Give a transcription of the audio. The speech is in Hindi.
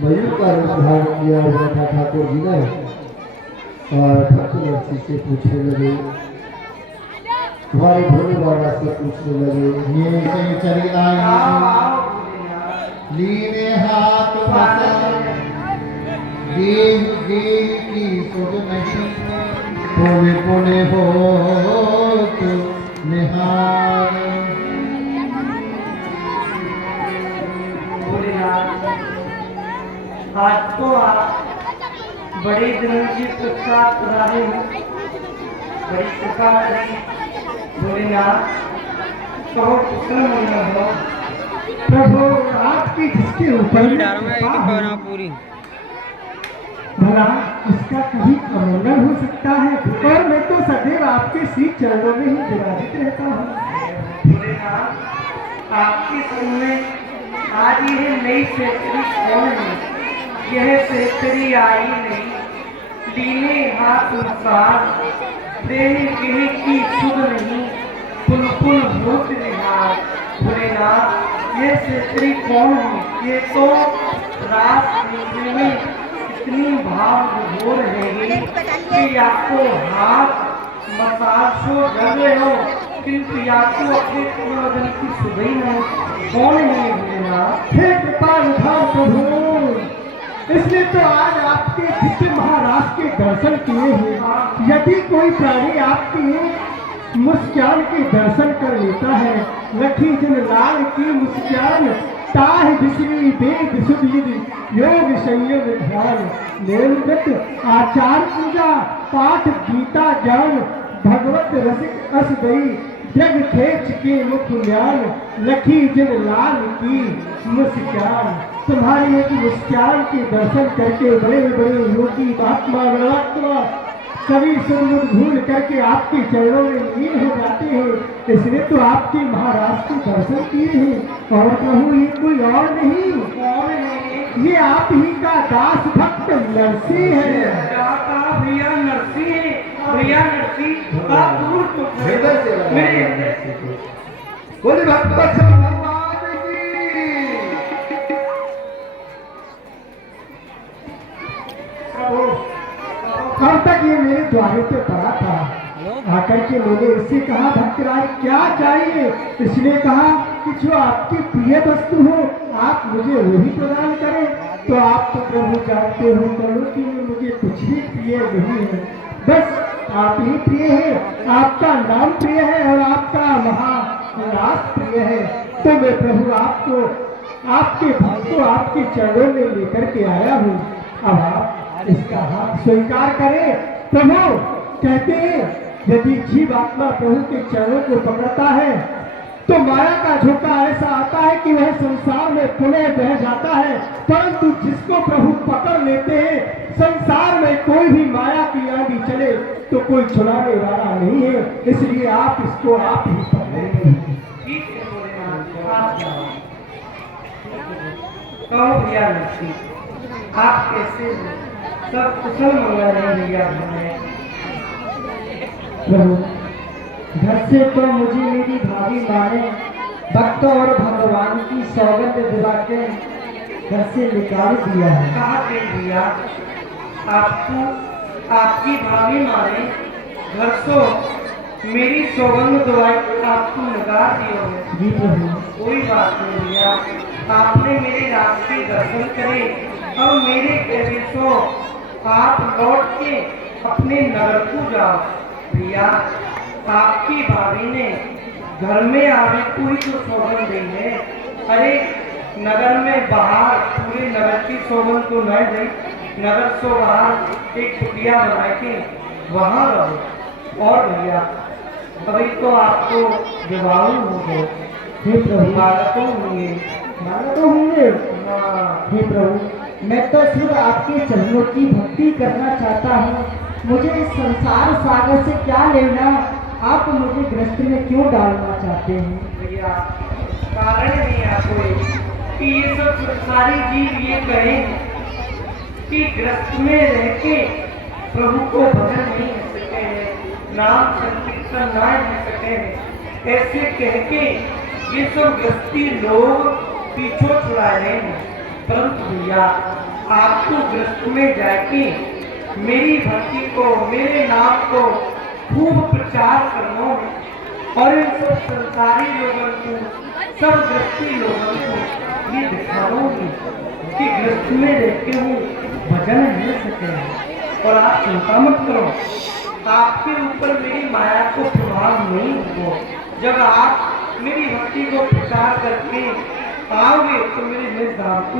मयूर का रूप धारण किया हुआ था ठाकुर जी ने और भक्तवंशी से पूछने लगे, तुम्हारे भोले बाबा से पूछने लगे, ये से चली आई लीने हाथ देह देह की सुध नहीं पोले पोले हो तो निहार। आज तो आप बड़े दिनों की प्रतीक्षा कर रहे हो, बड़ी कृपा करें भोलेनाथ, कहो कुशल मंगल हो। प्रभु आपकी जिसके ऊपर पूरी भला इसका कभी अमंगल हो सकता है, और मैं तो सदैव आपके श्री चरणों में ही विराजित रहता हूँ। भोलेनाथ, आपके सामने आज यह नई सेक्रेटरी कौन है? यह सेक्रेटरी आई नहीं, लीने हाथ मसाज देह गेह की सुध नहीं पुल पुल भूत निहार। भोलेनाथ, ये सेक्रेटरी कौन है? ये तो रास नीचे में इतनी भाव विभोर रहेगी कि आपको हाथ मसाज को कर रहे हो, किंतु आपको अपने पूर्ण की सुधई नहीं। कौन है भोलेनाथ? हे कृपा निधान प्रभु, इसलिए तो आज आपके दिव्य महाराज के दर्शन किए हैं। यदि कोई प्राणी आपकी मुस्कान के दर्शन कर लेता है, लखी जन लाल की मुस्कान ताह बिसरी वेद सुध योग संयम ध्यान निरंतर आचार पूजा पाठ गीता ज्ञान भगवत रसिक अस गई जग खेच के मुख ज्ञान लखी जन लाल की मुस्कान। तुम्हारी एक मुस्कान के दर्शन करके बड़े बड़े योगी महात्मा गणात्मा सभी सुरमुद भूल करके आपके चरणों में लीन हो जाते हैं। इसलिए तो आपके महाराज के दर्शन किए हैं, और प्रभु ये कोई और नहीं, ये आप ही का दास भक्त नरसी है। भैया नरसी, भैया नरसी बोले भक्त कब तक ये मेरे द्वारे पे पड़ा था, आकर के मैंने इससे कहा भक्तराज क्या चाहिए? इसने कहा कि जो आपकी प्रिय वस्तु हो आप मुझे वही प्रदान करें। तो आप तो प्रभु जानते हो करो कि मुझे कुछ भी प्रिय नहीं है, बस आप ही प्रिय है, आपका नाम प्रिय है और आपका महाराज प्रिय है। तो मैं प्रभु आपको आपके भक्त को आपके चरणों में लेकर के आया हूँ। अब आप इसका हाथ स्वीकार करें। प्रभु कहते हैं यदि जीव आत्मा प्रभु के चरणों को पकड़ता है तो माया का झोंका ऐसा आता है कि वह संसार में पुनः बह जाता है, परंतु जिसको प्रभु पकड़ लेते हैं संसार में कोई भी माया की आंधी चले तो कोई छुड़ाने वाला नहीं है। इसलिए आप इसको आप ही पकड़ेंगे। कहो भैया नरसी, आप कैसे हो? सब कुशल मंगल है भैया हमें। प्रभु, घर से तो मुझे मेरी भाभी माँ ने भक्त और भगवान की सौगंध दिला के घर से निकाल दिया है। कहा गई भैया, आपको आपकी भाभी माँ ने घर से मेरी सौगंध दवाई आपको निकाल दी होगी। जी प्रभु। कोई बात नहीं भैया, आपने मेरे रात के दर्शन करे और मेरे कहने सो आप लौट के अपने नगर को जाओ। भैया, आपकी भाभी ने घर में आने कोई तो सौगंध दी है। अरे नगर में बाहर पूरे नगर की सौगंध तो न दी, नगर से बाहर एक कुटिया बना के वहां रहो। और भैया, अभी तो आपको विवाह हो गए, हे प्रभु। बालकों होंगे। माना तो होंगे। हाँ, हे प्रभु, मैं तो सिर्फ आपके चरणों की भक्ति करना चाहता हूँ। मुझे इस संसार सागर से क्या लेना? आप मुझे ग्रस्त में क्यों डालना चाहते हैं? भैया कारण नहीं है कोई कि ये सब संसारी जीव ये कहें कि ग्रस्त में रह के प्रभु को भजन नहीं कर सके हैं, नाम संकीर्तन ना कर सके हैं, ऐसे कह के ये सब ग्रस्ती लोग पीछे छुड़ा रहे हैं। परंतु भैया, आपको ग्रस्त में जाके मेरी भक्ति को, मेरे नाम को खूब प्रचार करना है और इन सब संसारी लोगों को, सब ग्रस्ती लोगों को ये दिखाऊंगी कि ग्रस्त में रहते हुए भजन मिल सके। और आप चिंता मत करो, आपके ऊपर मेरी माया को प्रभाव नहीं हो। जब आप मेरी भक्ति को प्रचार करके आओगे तो मेरे में